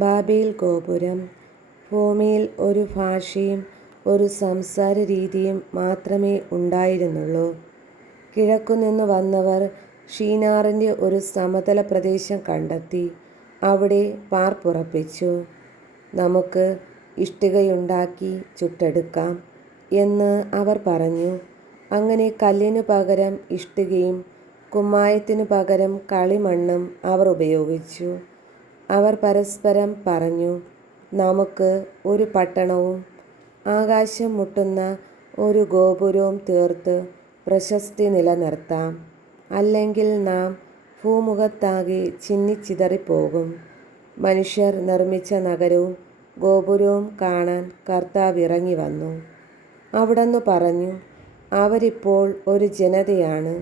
Babel ഗോപുരം. ഭൂമിയിൽ ഒരു ഭാഷയും ഒരു സംസാര രീതിയും മാത്രമേ ഉണ്ടായിരുന്നുള്ളൂ. കിഴക്കുനിന്ന് വന്നവർ ഷീനാറിൻ്റെ ഒരു സമതല പ്രദേശം കണ്ടെത്തി അവിടെ പാർപ്പുറപ്പിച്ചു. നമുക്ക് ഇഷ്ടികയുണ്ടാക്കി ചുട്ടെടുക്കാം എന്ന് അവർ പറഞ്ഞു. അങ്ങനെ കല്ലിനു പകരം ഇഷ്ടികയും കുമ്മായത്തിനു പകരം കളിമണ്ണും അവർ ഉപയോഗിച്ചു. അവർ പരസ്പരം പറഞ്ഞു, നമുക്ക് ഒരു പട്ടണവും ആകാശം മുട്ടുന്ന ഒരു ഗോപുരവും തീർത്ത് പ്രശസ്തി നിലനിർത്താം. അല്ലെങ്കിൽ നാം ഭൂമുഖത്താകെ ചിന്നിച്ചിതറിപ്പോകും. മനുഷ്യർ നിർമ്മിച്ച നഗരവും ഗോപുരവും കാണാൻ കർത്താവ് ഇറങ്ങി വന്നു. അവിടുന്ന് പറഞ്ഞു, അവരിപ്പോൾ ഒരു ജനതയാണ്.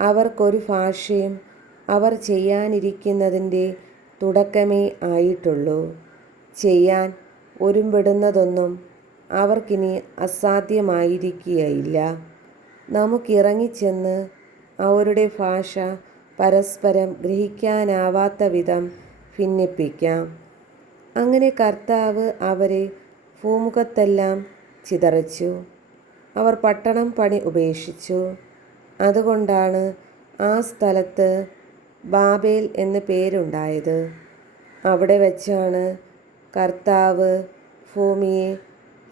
അവർക്കൊരു ഭാഷയും അവർ ചെയ്യാനിരിക്കുന്നതിൻ്റെ തുടക്കമേ ആയിട്ടുള്ളൂ. ചെയ്യാൻ ഒരുമ്പെടുന്നതൊന്നും അവർക്കിനി അസാധ്യമായിരിക്കുകയില്ല. നമുക്കിറങ്ങിച്ചെന്ന് അവരുടെ ഭാഷ പരസ്പരം ഗ്രഹിക്കാനാവാത്ത വിധം ഭിന്നിപ്പിക്കാം. അങ്ങനെ കർത്താവ് അവരെ ഭൂമുഖത്തെല്ലാം ചിതറിച്ചു. അവർ പട്ടണം പണി ഉപേക്ഷിച്ചു. അതുകൊണ്ടാണ് ആ സ്ഥലത്ത് ബാബേൽ എന്ന് പേരുണ്ടായത്. അവിടെ വച്ചാണ് കർത്താവ്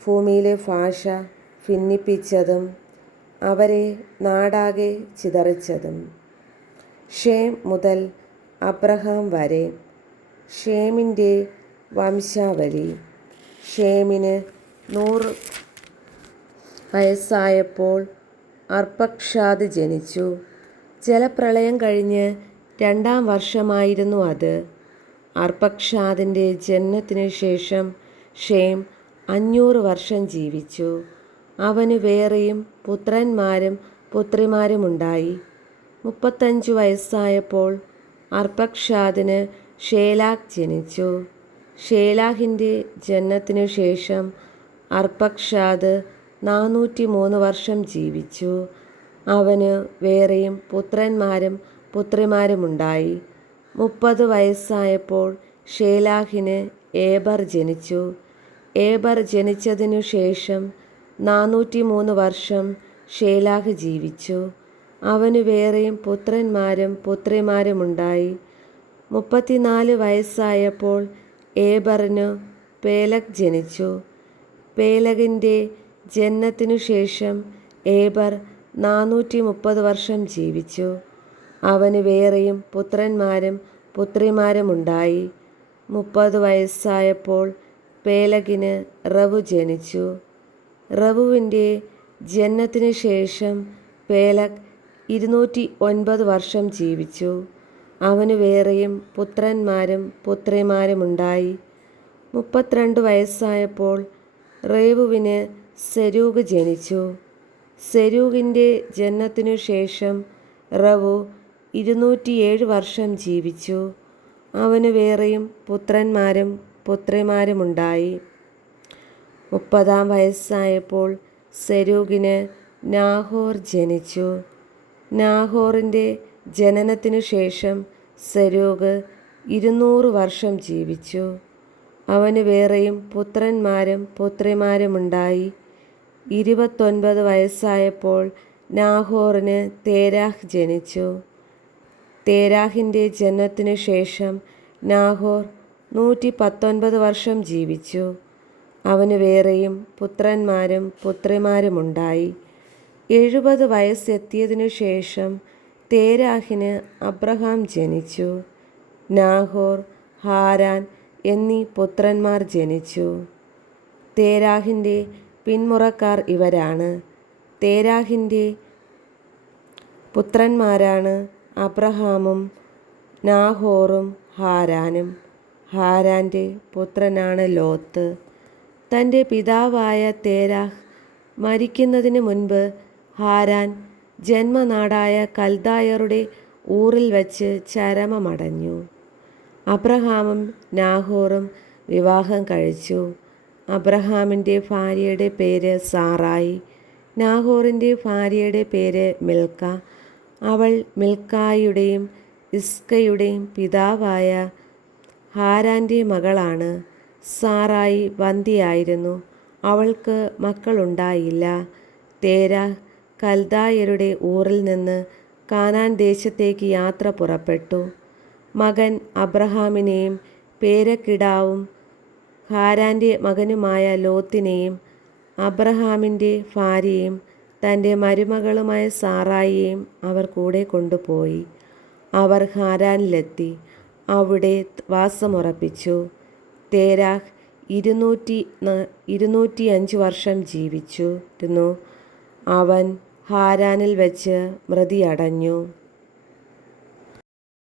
ഭൂമിയിലെ ഭാഷ ഭിന്നിപ്പിച്ചതും അവരെ നാടാകെ ചിതറിച്ചതും. ഷേം മുതൽ അബ്രഹാം വരെ. ഷേമിൻ്റെ വംശാവലി. ഷേമിന് 100 വയസ്സായപ്പോൾ അർപ്പക്ഷാദ് ജനിച്ചു. ജലപ്രളയം കഴിഞ്ഞ് 2-ാം വർഷമായിരുന്നു അത്. അർപ്പക്ഷാദിൻ്റെ ജനനത്തിനു ശേഷം ഷേം 500 വർഷം ജീവിച്ചു. അവന് വേറെയും പുത്രന്മാരും പുത്രിമാരുമുണ്ടായി. 35 വയസ്സായപ്പോൾ അർപ്പക്ഷാദിന് ഷേലാഗ് ജനിച്ചു. ഷേലാഹിൻ്റെ ജനനത്തിനു ശേഷം അർപ്പക്ഷാദ് 403 വർഷം ജീവിച്ചു. അവന് വേറെയും പുത്രന്മാരും പുത്രിമാരുമുണ്ടായി. 30 വയസ്സായപ്പോൾ ഷേലാഹിന് ഏബർ ജനിച്ചു. ഏബർ ജനിച്ചതിനു ശേഷം 403 വർഷം ഷേലാഹ് ജീവിച്ചു. അവന് വേറെയും പുത്രന്മാരും പുത്രിമാരുമുണ്ടായി. 34 വയസ്സായപ്പോൾ ഏബറിന് പേലഗ് ജനിച്ചു. പേലഗിൻ്റെ ജനനത്തിനു ശേഷം ഏബർ 430 വർഷം ജീവിച്ചു. അവന് വേറെയും പുത്രന്മാരും പുത്രിമാരുമുണ്ടായി. 30 വയസ്സായപ്പോൾ പേലഗിന് റവു ജനിച്ചു. റവുവിൻ്റെ ജനനത്തിനു ശേഷം പേലഗ് 209 വർഷം ജീവിച്ചു. അവന് വേറെയും പുത്രന്മാരും പുത്രിമാരുമുണ്ടായി. 32 വയസ്സായപ്പോൾ റേവുവിന് സെരൂഗ് ജനിച്ചു. സെരൂഗിൻ്റെ ജനനത്തിനു ശേഷം റവു 207 വർഷം ജീവിച്ചു. അവന് വേറെയും പുത്രന്മാരും പുത്രിമാരുമുണ്ടായി. 30-ാം വയസ്സായപ്പോൾ സെരൂഗിന് നാഹോർ ജനിച്ചു. നാഹോറിൻ്റെ ജനനത്തിനു ശേഷം സെരൂഗ് 200 വർഷം ജീവിച്ചു. അവന് വേറെയും പുത്രന്മാരും പുത്രിമാരുമുണ്ടായി. 29 വയസ്സായപ്പോൾ നാഹോറിന് തേരാഹ് ജനിച്ചു. തേരാഹിൻ്റെ ജനനത്തിനു ശേഷം നാഹോർ 119 വർഷം ജീവിച്ചു. അവന് വേറെയും പുത്രന്മാരും പുത്രിമാരുമുണ്ടായി. 70 വയസ്സെത്തിയതിനു ശേഷം തേരാഹിന് അബ്രഹാം ജനിച്ചു. നാഹോർ, ഹാരാൻ എന്നീ പുത്രന്മാർ ജനിച്ചു. തേരാഹിൻ്റെ പിന്മുറക്കാർ ഇവരാണ്. തേരാഹിൻ്റെ പുത്രന്മാരാണ് അബ്രഹാമും നാഹോറും ഹാരാനും. ഹാരാൻ്റെ പുത്രനാണ് ലോത്ത്. തൻ്റെ പിതാവായ തേരാഹ് മരിക്കുന്നതിന് മുൻപ് ഹാരാൻ ജന്മനാടായ കൽദായരുടെ ഊറിൽ വച്ച് ചരമമടഞ്ഞു. അബ്രഹാമും നാഹോറും വിവാഹം കഴിച്ചു. അബ്രഹാമിൻ്റെ ഭാര്യയുടെ പേര് സാറായി. നാഹോറിൻ്റെ ഭാര്യയുടെ പേര് മിൽക്ക. അവൾ മിൽക്കായുടെയും ഇസ്കയുടെയും പിതാവായ ഹാരാൻ്റെ മകളാണ്. സാറായി വന്ധ്യയായിരുന്നു, അവൾക്ക് മക്കളുണ്ടായില്ല. തേരാഹ് കൽദായരുടെ ഊറിൽ നിന്ന് കാനാൻ ദേശത്തേക്ക് യാത്ര പുറപ്പെട്ടു. മകൻ അബ്രഹാമിനെയും പേരക്കിടാവും ഹാരാൻ്റെ മകനുമായ ലോത്തിനെയും അബ്രഹാമിൻ്റെ ഭാര്യയും തൻ്റെ മരുമകളുമായ സാറായിയെയും അവർ കൂടെ കൊണ്ടുപോയി. അവർ ഹാരാനിലെത്തി, അവിടെ വാസമുറപ്പിച്ചു. തേരാഹ് 205 വർഷം ജീവിച്ചിരുന്നു. അവൻ ഹാരാനിൽ വച്ച് മൃതിയടഞ്ഞു.